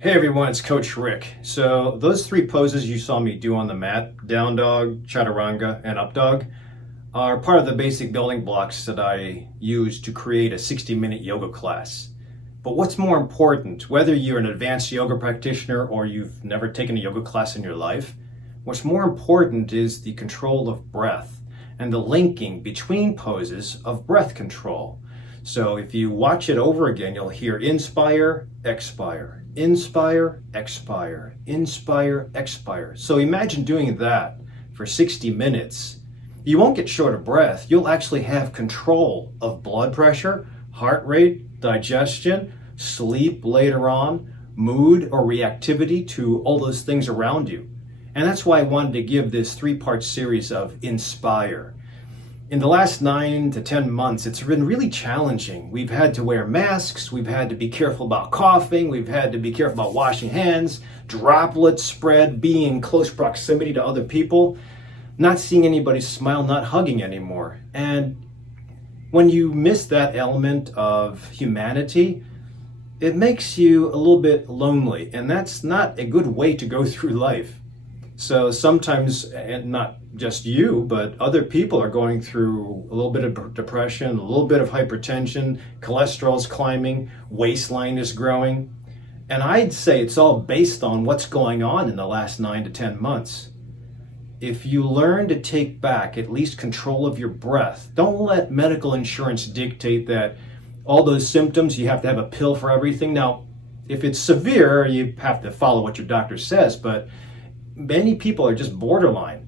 Hey everyone, it's Coach Rick. So those three poses you saw me do on the mat, down dog, chaturanga, and up dog, are part of the basic building blocks that I use to create a 60-minute yoga class. But what's more important, whether you're an advanced yoga practitioner or you've never taken a yoga class in your life, what's more important is the control of breath and the linking between poses of breath control. So if you watch it over again, you'll hear inspire, expire, inspire, expire, inspire, expire. So imagine doing that for 60 minutes. You won't get short of breath. You'll actually have control of blood pressure, heart rate, digestion, sleep later on, mood or reactivity to all those things around you. And that's why I wanted to give this three-part series of Inspire. In the last 9 to 10 months, it's been really challenging. We've had to wear masks, we've had to be careful about coughing, we've had to be careful about washing hands, droplets spread, being in close proximity to other people, not seeing anybody smile, not hugging anymore. And when you miss that element of humanity, it makes you a little bit lonely, and that's not a good way to go through life. So sometimes, and not just you, but other people are going through a little bit of depression, a little bit of hypertension, cholesterol's climbing, waistline is growing. And I'd say it's all based on what's going on in the last 9 to 10 months. If you learn to take back at least control of your breath, don't let medical insurance dictate that all those symptoms, you have to have a pill for everything. Now, if it's severe, you have to follow what your doctor says, but many people are just borderline.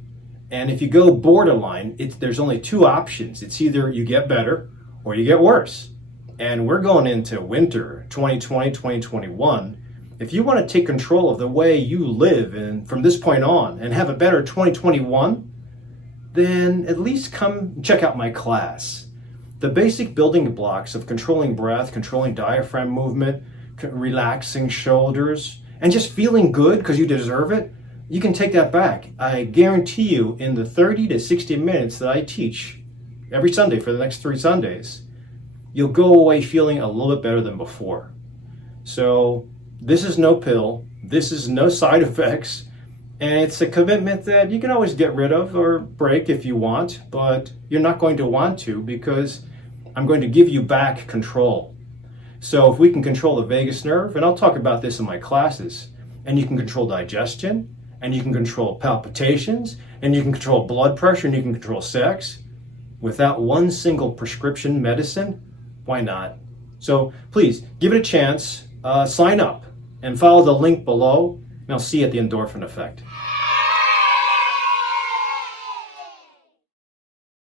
And if you go borderline, there's only two options. It's either you get better or you get worse. And we're going into winter 2020, 2021. If you want to take control of the way you live and from this point on and have a better 2021, then at least come check out my class. The basic building blocks of controlling breath, controlling diaphragm movement, relaxing shoulders, and just feeling good because you deserve it, you can take that back. I guarantee you in the 30 to 60 minutes that I teach every Sunday for the next 3 Sundays, you'll go away feeling a little bit better than before. So this is no pill, this is no side effects, and it's a commitment that you can always get rid of or break if you want, but you're not going to want to because I'm going to give you back control. So if we can control the vagus nerve, and I'll talk about this in my classes, and you can control digestion, and you can control palpitations, and you can control blood pressure, and you can control sex without one single prescription medicine, why not? So please give it a chance, sign up, and follow the link below, and I'll see you at the Endorphin Effect.